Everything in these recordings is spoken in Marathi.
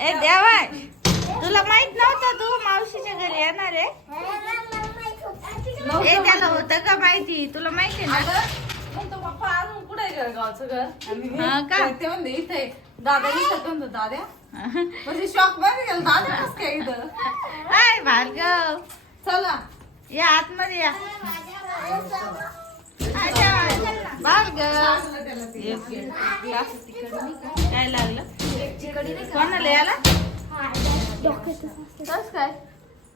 ए देवा तुला माहीत नव्हतं तू मावशीच्या घरी येणार आहे? ए त्याला होतं का माहिती? तुला माहिती ना? मग तो पप्पा अजून कुठे आहे गावचं घर? हा का? ते म्हणते इथे. दादा इथं म्हणतो दाद्या म्हणजे शॉकमध्ये गेलो दादा कस काय इथं? हाय भार्गव. चला. या आतमध्ये या. अच्छा, भार्गव. लागलं त्याला ते. ये. काय लागलं? कोणाला याला कस काय?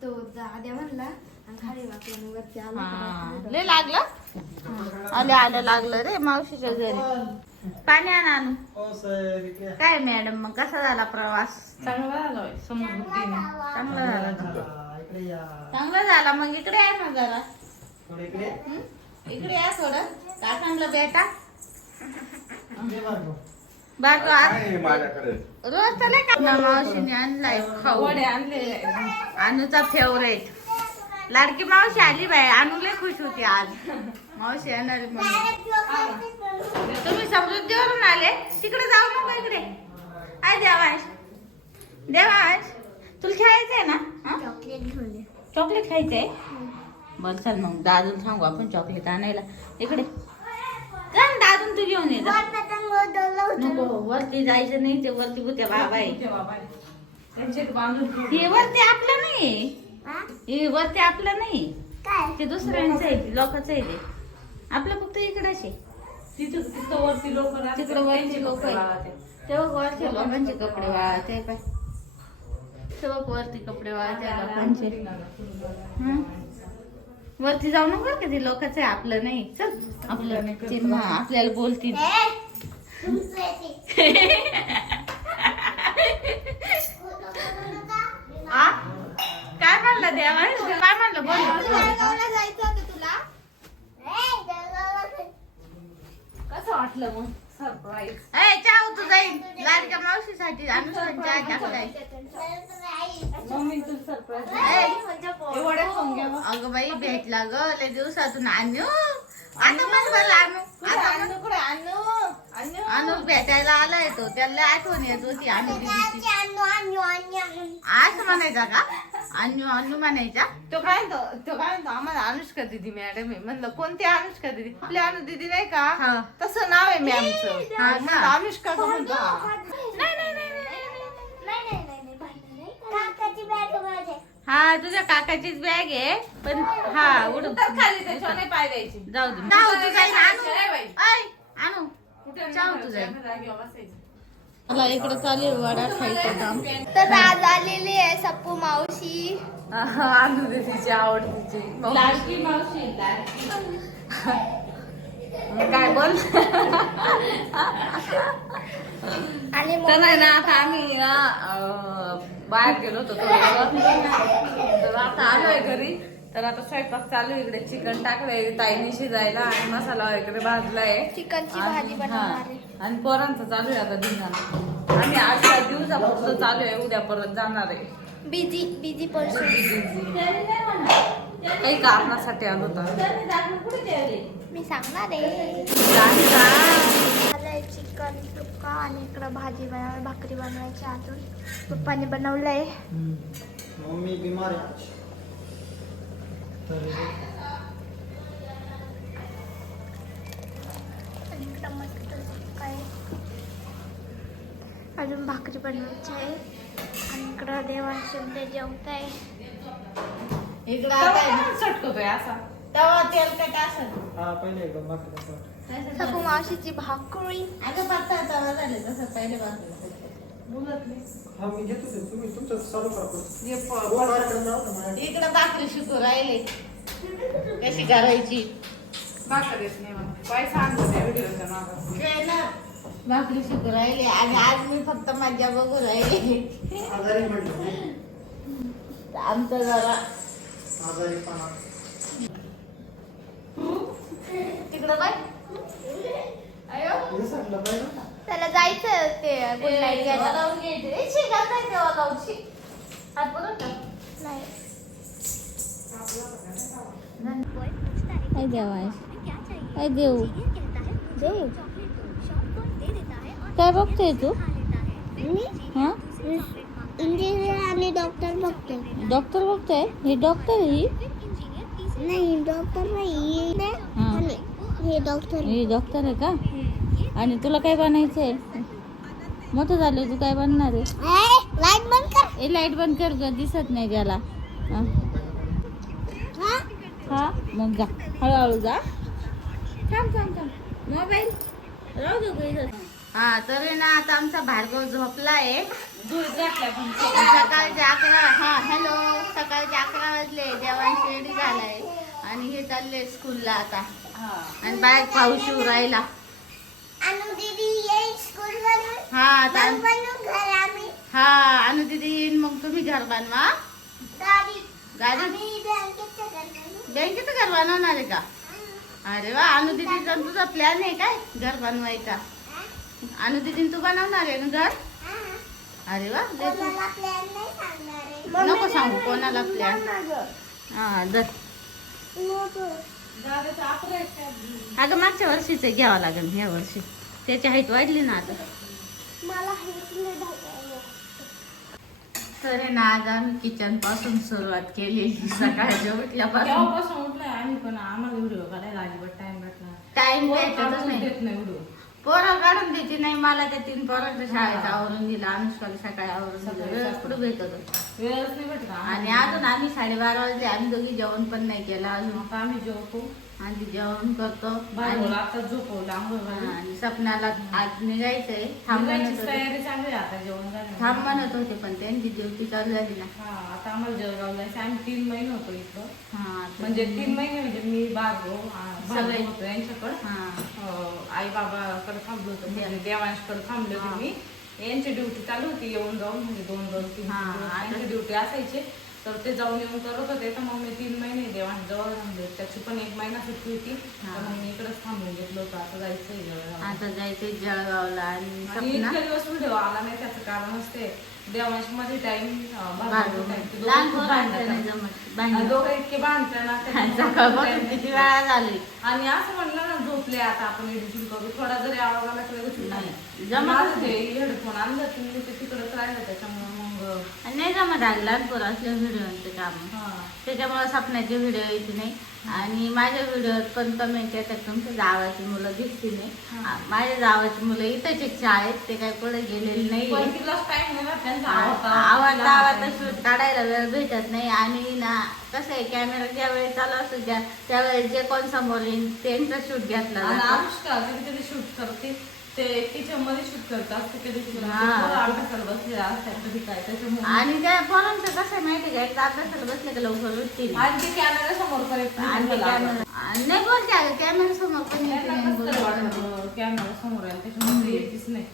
तो दाद्या म्हणला आणि खाली वाकला वरती आला हा, लय लागलं? आले आलं लागलं रे मावशीच्या घरी. पाणी आण आणू. काय मॅडम मग कसा झाला प्रवास? चांगला झाला समुद्र चांगला झाला? चांगला झाला मग इकडे आहे ना जरा. हं? इकडे या थोडं. काकांना बेटा बाग माझ्याकडे? रोज तर नाही का मावशीने आणलाय खाऊ. वडे आणलेले अनुचा फेवरेट लाडकी मावशी आली बाई अनु लय खुश होती आज. मावशी येणार म्हणून. तुम्ही समृद्धीवरून आले. तिकडे जाऊ नको इकडे. काय देवांश. देवांश तुला खेळायचंय ना? हा? चॉकलेट घेऊन. चॉकलेट खायचंय? बरं चल मग दादूला सांगू आपण चॉकलेट आणायला. इकडे. तू घेऊन ये. नको वरती जायचं नाही ते वरती बुत्या बाबा आहे. बांधून ठेवले. हे वरती आपलं नाही. हे? वरती आपलं नाही. ते दुसऱ्यांचं आहे ते लोकांचं आहे ते. आपलं फक्त इकडंच आहे तिथं तिथं वरती लोक तिकडं वरती लोक आहे. तेव्हा वरती लोकांचे कपडे वाळते पाय तेव्हा वरती कपडे वाळते लोकांचे. हं? वरती जाऊ नको का ते लोकांचं आहे आपलं नाही. चल. आपलं नाही ते मग आपल्याला बोलतील. आ? काय म्हणलं देवा? काय म्हणलं? बोल. जळगावला जायचं होतं तुला? कसं वाटलं मग? सरप्राईज ए चाव तू जाईल लाडक्या मावशीसाठी अनुष्कांच्या टाकलाय मम्मी तुला सरप्राईज ए, वड्या खाऊन घ्या बा. अगं बाई भेटला ग लय दिवसातून आणू. आता पण बरं आणू. आता आणू कुठे आणू? आणू. आणू भेटायला आलाय तो. त्याला आठवण येत होती असं म्हणायचा का? अन्नू अन्नू म्हणायचा? तो काय म्हणतो तो काय म्हणतो आम्हाला अनुष्का दिदी मॅडम आहे. म्हणलं कोणती अनुष्का दिदी? आपली अनु दिदी नाही हा. का तसं नाव आहे मॅमचं. हा अनुष्का का म्हणतो. नाही नाही हा तुझ्या काकाचीच बॅग आहे पण हा उड तर खाली त्याच्यावर नाही पाय द्यायची. जाऊ दे. जाऊ तू आणू. ऐ, आणू. जाऊ तू जाईल जागेवर बसायचं. मला इकडे चालू आहे वडा खायचं काम. तर आज आलेली आहे सप्पू मावशी. अनु दिदीची आवडतीची लाडकी मावशी लाडकी. काय बोल? आणि तर नाही ना आता आम्ही अं, बाहेर गेलो होतो तर आता आलोय घरी. तर आता स्वयंपाक चालू इकडे. चिकन टाकलंय ताईने शिजायला आणि मसाला वगैरे भाजलाय. चिकनची आणि- भाजी बनवणार. आहे. आणि पोरांचं चालू आहे आता धिंगाणा आम्ही सात दिवसापासून चालू आहे. उद्या परत जाणार आहे. बिझी बिझी पर्सन काही कारणासाठी आलो होतो. मी सांगणार आहे आणि का- झालंय चिकन सुक्का आणि इकडं भाजी बनव भाकरी बनवायची अजून. पप्पाने बनवलंय. मम्मी बीमार इकडं मस्त आहे अजून भाकरी बनवायची आहे. आणि इकडं देवांशन ते जेवत आहे इकडं आहे सटकतोय असा. तवा तेलकट असं हा पहिले एकदम भाकरी. सपू मावशीची भाकरी अगं पातळ तवा झाले तसं पहिले बाजूला हा मी घेतो ते तुम्ही तुमचं चालू करा परत. हे प- हो, कार्यक्रम राहू ना माझ्या. इकडं भाकरी शिकू राहिले कशी करायची भाकर येत नाही मला. पैसा आणतो त्या व्हिडिओच्या मागं. काय ना भाकरी शिकू राहिले आणि आज मी फक्त मजा बघू राहिले आजारी. आमचं जरा आजारीपणा बाय. त्याला जायचं ते गुड नाईट घ्यायला. नाही काय देवा काय देऊ. देऊ काय बघतोय तू? हा? बघते डॉक्टर बघतोय. हे डॉक्टर ही? नाही डॉक्टर नाही हा. डॉक्टर हे डॉक्टर आहे का? आणि तुला काय बनायचं आहे? मोठं झालं तू काय बनणार आहे? लाइट बंद कर. ए लाइट बंद कर ग दिसत नाही त्याला. हा. मग जा. हळूहळू जा. थांब थांब थांब. मोबाईल. राहू दे. हा तर आहे ना आता आमचा भार्गव झोपलाय. दूध घातल्या पण सकाळचे अकरा हा हॅलो. सकाळचे अकरा वाजले देवांची रेडी झालाय आणि हे चालले स्कूलला आता. आणि बाहेर पाऊस येऊ राहिला. दीदी हा हा अनु दीदी येईन मग तुम्ही घर गाडी आम्ही बँकेचं घर बनवणार आहे का? अरे वा अनु दीदीचा तुझा प्लॅन आहे काय? घर बनवायचा. अनु दीदीन तू बनवणार आहे ना घर? अरे वा नको सांगू कोणाला प्लॅन हा दर अगं मागच्या वर्षीच घ्यावं लागेल ह्या वर्षी. त्याची हाईट वाढली ना आता. तर ना आज आम्ही किचनपासून सुरुवात केलेली. सकाळच्या उठल्यापासून. उठलाय आम्ही पण आम्हाला व्हिडिओ करायला अजिबात टाइम भेटला टाइम भेटतच नाही. पोरं काढून द्यायची नाही मला त्या तीन पोरांच्या शाळेत आवरून दिलं अनुष्काला सकाळी आवरून दिलं. सकाळी वेळ सकाळी. कुठं भेटत होता. वेळच नाही आणि अजून आम्ही साडेबारा वाजले आम्ही दोघी जेवण पण नाही केलं अजून. आता आम्ही जेवतो. आधी जेवण करतो. आणि आता झोपवलं आंघोळ घालून. आणि सपनाला आज निघायचंय. थांब निघायची म्हणत होते. तयारी चालू आहे आता जेवण झालं थांब म्हणत होते पण त्यांची ड्युटी चालू झाली ना. हा आता आम्हाला जळगाव जायचं आम्ही तीन महिने होतो इथं. हा तर- म्हणजे तीन महिने म्हणजे मी भार्गव सगळे. भार्गव होतो यांच्याकडं. आई बाबाकडे थांबलो होतो. म्हणजे देवांशकडे थांबले होते मी. यांची ड्युटी चालू होती. येऊन जाऊन म्हणजे दोन दोन तीन हा, त्यांची ड्युटी असायची. तर ते जाऊन येऊन करत होते. तर मग मी तीन महिने देवांश जवळ थांबले. त्याची पण एक महिना सुट्टी होती. मग मी इकडेच थांबून घेतलं होतं. आता जायचंय जळगाव आता जायचंय जळगावला आणि आणि सपना? इतके दिवस व्हिडिओ आला नाही. त्याचं कारण असते देवांशमध्ये टाइम. दोघं इतके सकाळपासून किती वेळा झाली. आणि असं म्हणलं ना झोपले आता आपण एडिटिंग करू थोडा जरी आवाज आला तर लगेच नाही. हेडफोन आणलं की मी ते तिकडच राहिलं त्याच्यामुळे मग आणि नाही जमत आग लहान पोरं असल्या व्हिडिओचे काम. हा. त्याच्यामुळे सपनाचे व्हिडिओ यायचे नाही. आणि माझ्या व्हिडिओत पण कमेंट येतात तुमच्या जावाची मुलं दिसती नाही. हा. माझ्या जावाची मुलं इथंच आहेत शाळेत ते काही पुढे गेलेले नाही पण तिलाच टाइम नाही ना त्यांचा आवाज आवाज आवाज शूट काढायला वेळ भेटत नाही. आणि ना कसं आहे कॅमेरा ज्या वेळेस चालू असतो त्या त्यावेळेस जे कोण समोर येईल त्यांचा शूट घेतला आणि जातो. अनुष्का कधी कधी शूट करते. ते किचनमध्ये शूट करत असते कधी कधी. पोरं अभ्यासाला बसलेले असतात कधी काय त्याच्यामुळे. आणि त्या पोरांचं कसं आहे माहिती का? एकदा अभ्यासाला बसले का लवकर उठतील? आणि ते कॅमेरा समोर आणि ते कॅमेरा आणि नाही बोलते कॅमेरा समोर पण कॅमेरा समोर आहे त्याच्यामुळे ते येतीच नाही.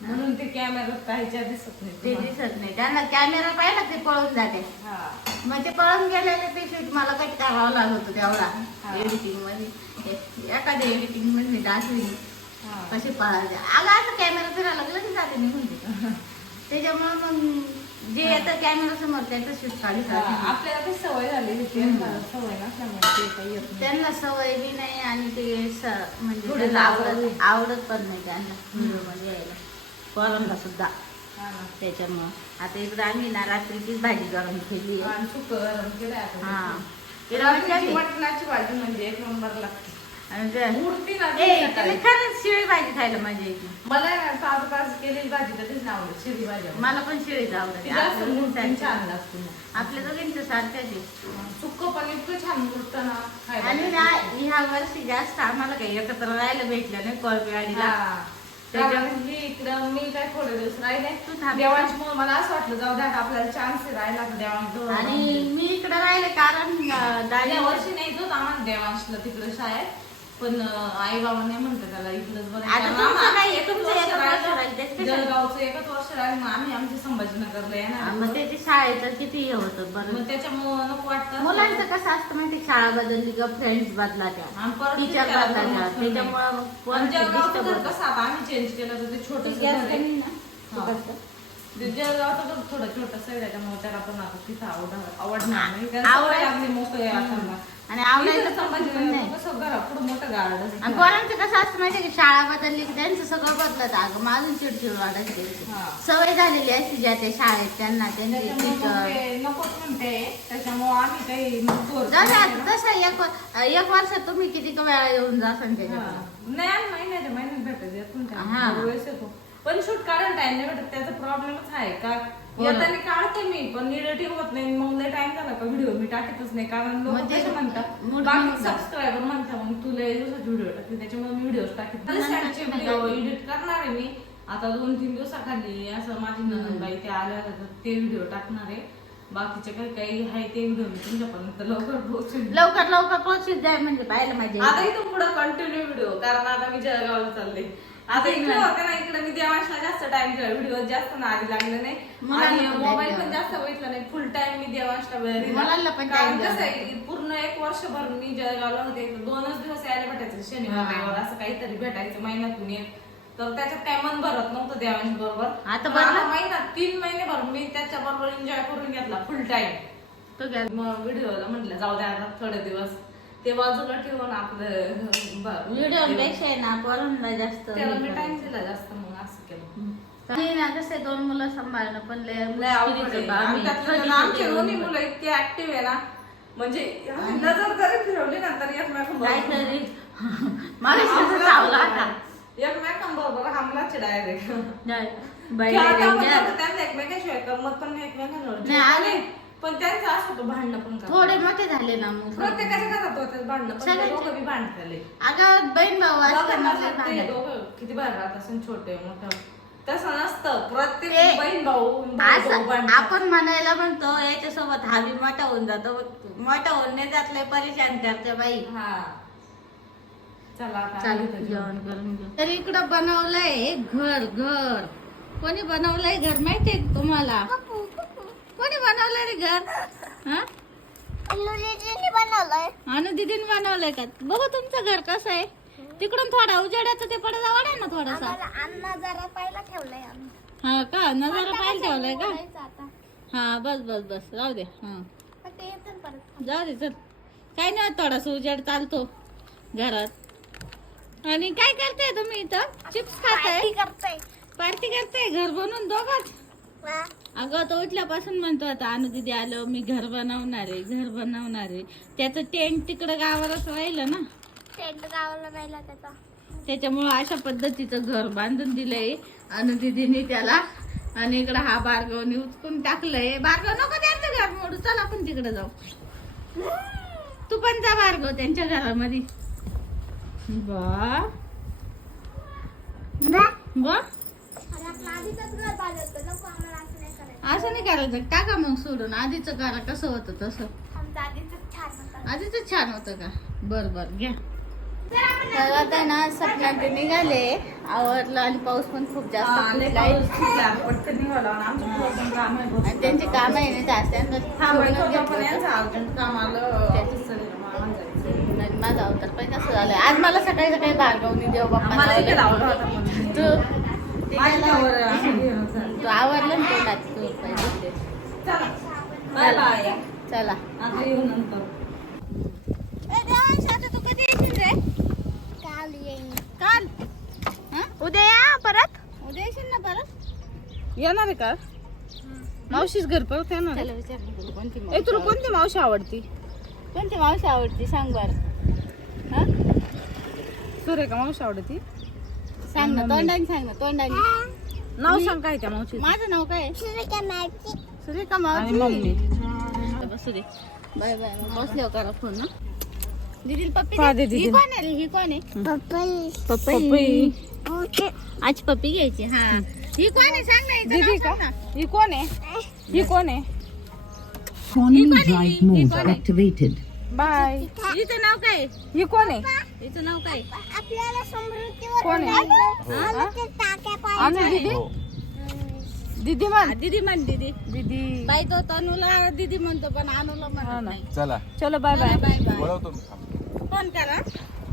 म्हणून ते कॅमेरा काहीच्या दिसत नाही ते. दिसत नाही. त्यांना कॅमेरा पाहिला ते पळून जाते. मग ते पळून गेलेले ते शूट मला कट करावा लागत होतं तेवढा. एडिटिंगमध्ये. एखाद्या एडिटिंगमध्ये मी कशी पळायचे अगं असं कॅमेरा फिरायला लागलं की जाते निघून ते. त्याच्यामुळे मग जे येतं कॅमेरा समोर त्याचं शूट राहते. आपल्याला ती सवय झाली त्यांना सवय नसल्यामुळे काही त्यांना सवय बी नाही आणि ते म्हणजे आवडत. आवडत पण नाही त्यांना व्हिडिओमध्ये यायला. सुद्धा. त्याच्यामुळं. आता इकडे आम्ही ना रात्रीचीच भाजी गरम केली हा मटणाची भाजी म्हणजे एक नंबर लागते. खरंच शिळी भाजी खायला मजा येते. मला ना ताज ताज केलेली भाजी कधीच नाही आवडत शिरी भाजी. मला पण शिळीच आवडते. आपल्या दोघींचं छान लागते मग. आपल्या दोघींचं सारखंच सुक्क पण इतकं छान मुरतं ना आणि ह्या वर्षी जास्त आम्हाला काही एकत्र राहायला भेटलं नाही कोळपेवाडीला. त्याच्या- कारण मी इकडं मी काय थोडे दिवस राहिले. तू. देवांशमुळे मला असं वाटलं जाऊ द्या आपल्याला चान्स राहिला देवांश आणि मी इकडे राहिले कारण वर्षी नाही तो आम्हाला देवांशला तिकडे शाळेत. पण आई बाबा नाही म्हणतात त्याला इकडंच बरं आता कारण तुमचं आम्हाला नाही, एकच तुमचं वर्ष एकच वर्ष राहिलं. राहिलं, त्याच्यापेक्षा- जळगावचं एकच वर्ष राहिलं मग आम्ही आमच्या संभाजीनगरला येणार मग ते ते शाळेचं किती हे होतं? बरं. मग त्याच्यामुळं नको वाटतं. मुलांचं कसं असतं माहिती शाळा बदलली का फ्रेंड्स बदलात्या आणि परत टीचर करमत नाही. त्याच्यामुळं आणि पोरांचं जळगावचं disturb घर होतं. कसं आता आम्ही चेंज केलं तर ते छोटंसं घर थोडं छोटस आहे त्याच्यामुळे त्याला पण आता तिथं आवडणार आवडणार नाही. कारण आवड- सवय लागली मोकळे असताना आणि आवडायचं पण नाही. मोठं गार्डन आणि पोरांचं कसं असतं माहितीये की शाळा बदलली की त्यांचं सगळं बदलत अगं माझून चिडचिड वाटायची त्यांची. हा. सवय झालेली असते ज्या त्या शाळेत त्यांना त्यांची त्याच्यामुळे मग टीचर ते नकोच म्हणते त्याच्यामुळे आम्ही काही मग. जसं एक व- एक वर्षात तुम्ही किती का वेळा येऊन जासान त्याच्याकडे हा. नाही आम्ही महिन्याच्या महिन्यात भेटत येत पण येतो पण शूट काढायला टाइम नाही भेटत त्याचा प्रॉब्लेमच आहे का. येताना काढते मी पण एडिटिंग होत नाही मग लय टाइम झाला का व्हिडिओ मी टाकतच नाही. कारण लोक म्हणजे कसं म्हणतात मूड बाकी. सबस्क्रायबर म्हणतात मग तुला दिवसाचे व्हिडिओ टाकते त्याच्यामुळे मी व्हिडिओ टाकते व्हिडिओ एडिट करणार आहे मी. आता दोन तीन दिवसाखाली असं माझी नंदबाई ते आल्या तर ते व्हिडिओ टाकणार आहे. बाकीचे काही काही आहे ते व्हिडिओ मी तुमच्यापर्यंत लवकर पोहोचेल लवकर लवकर प्रोसेस द्या म्हणजे पाहायला माझे आता इथून पुढे कंटिन्यू व्हिडिओ कारण आता मी जळगावला चालले. आता इकडे होते ना इकडे मी देवांशला जास्त टाइम केला व्हिडिओ जास्त नादी लागले नाही. आणि पण मोबाईल पण जास्त बघितला नाही. फुल टाइम मी देवांशला वेळ दिला. मुलांना पण कारण कसं आहे पूर्ण एक वर्षभर मी जळगावला होते. दोनच दिवस यायला भेटायचं. शनिवार हा. रविवार असं काहीतरी भेटायचं महिन्यातून एक. तर त्याच्यात काय मन भरत नव्हतं देवांश बरोबर. आता भरलं? महिन्यात तीन महिने भर मी त्याच्या बरोबर एन्जॉय करून घेतला फुल टाइम तो घ्या. मग व्हिडिओला म्हटलं जाऊ द्या आता थोडे दिवस. ते बाजूला ठेवून आपलं ब- व्हिडिओपेक्षा आहे ना पोरांना जास्त त्याला मी टाइम. दिला जास्त मग असं केलं आणि ना कसं आहे, दोन मुलं सांभाळणं पण लय लय अवघड मुश्किलीचं आहे. काम आणि आहे. त्यातलं छोटी- त्याला आमचे छोटी दोन्ही मुलं. इतके ऍक्टिव्ह आहे ना म्हणजे नजर जरी फिरवली ना तरी एकमेकांबरोबर काहीतरी मला चावला आता एकमेकांबरोबर हमलाच डायरेक्ट नाही, बाई एकमेकाशिवाय करमत पण नाही एकमेकांवर नाही, आणि- नाही, पण त्यांचं असं होतं भांडणं पण करतात. थोडे मोठे झाले ना मग. प्रत्येकाच्या घरात होते भांडणं पण ते सगळ्यांचे. दोघं बी भांडताले. अगं बहीण भाऊ ते भांडण. दोघं किती राहत असेल छोटे मोठं. तसं नसतं. ते- प्रत्येक बहीण भाऊ भाऊ भाऊ असं भांडतात. आपण म्हणायला म्हणतो याच्यासोबत हा बी मोठा होऊन जातो. मोठा होऊन नाही जात लय परेशान करते बाई. हा. चला आता चालू आम्ही तर जेवण करून घेऊ. तर इकडं बनवलंय घर घर. कोणी बनवलंय घर माहितीये का तुम्हाला? बनवलंय रे घर? हा? अनु दीदीने बनवलंय का? बघा तुमचं घर कसं आहे. तिकडून थोडा उजेडाचं ते पडदा वाढा ना थोडासा. पहिला ठेवलंय हा का? नजारा पाहिजे ठेवलंय का? हा बस बस बस. राहू दे. हा. जाऊ दे चल. काय नाही थोडासा उजेड चालतो घरात. आणि काय करताय तुम्ही इथं? चिप्स खाताय? पार्टी करतोय. घर बनवून दोघात. अगं तो उठल्यापासून म्हणतो आता अनु दिदी आलो मी घर बनवणार आहे घर बनवणार आहे. त्याचं टेंट तिकडं गावालाच राहिलं ना? टेंट गावाला राहिला त्याचा. त्याच्यामुळं अशा पद्धतीचं घर बांधून दिलंय अनु दिदीने त्याला. आणि इकडं हा बारगावने उचकून टाकलंय. बारगाव नको त्यांचं घर मोडू चल आपण तिकडे जाऊ. तू पण जा बारगाव त्यांच्या घरामध्ये. बा. बा. असं नाही करायचं. असं नाही करायचं. टाका मग सोडून. आधीचं करा कसं होतं तसं. आमचं आधीचंच छान होतं. आधीच छान होतं का? बर बर. घ्या. तर आता ना सपना ते निघाले. आवरलं आणि पाऊस पण खूप जास्त हा, आणि त्यांची काम आहे. ना जास्त. माझा अवतार पण कसं झालंय. आज मला सकाळी सकाळी भार्गवनी देव बाप्पा. तू तू आवरलं ना तोंडात तू पाहिजे चला. Bye bye. चला. आता येऊ नंतर. तू कधी येशील रे? काल येईन. काल? हं? उद्या या परत? उद्या येशील ना परत? येणार आहे का? मावशीच घर परत येणार चला विचार तुला कोणती ए मावशी तुला कोणती मावशी आवडती? आवडते? कोणती मावशी आवडती? सांग बर. सुरेखा मावशी आवडती? सांग ना. तोंडाने सांग ना तोंडाने नाव सांग काय त्या मावशी माझं नाव काय आहे? सुरेखा आणि मावशी मम्मी हा, बसू दे बाय बाय बसल्यावर करा फोन ना दीदी पप्पी पहा दे. दे ही. कोण आहे रे? ही कोण आहे पपई. आज पप्पी घ्यायची हा ही कोण आहे सांग ना हिचं दीदी का सांग ना. ही कोण आहे ही कोण आहे Economy Economy, drive mode economy. activated. बाय. हिचं नाव काय? ही कोण आहे? हिचं नाव काय? आपल्याला समृद्धीवर कोण आहे? ते टाक्या पाहिजे. आम्ही दीदी. दीदी हा, म्हण दीदी म्हण दीदी. दीदी. बाई तो तनुला दीदी म्हणतो पण अनुला हा म्हणत ना. नाही. चला. चलो बाय बाय बाय बाय बोलवतो मी फोन करा.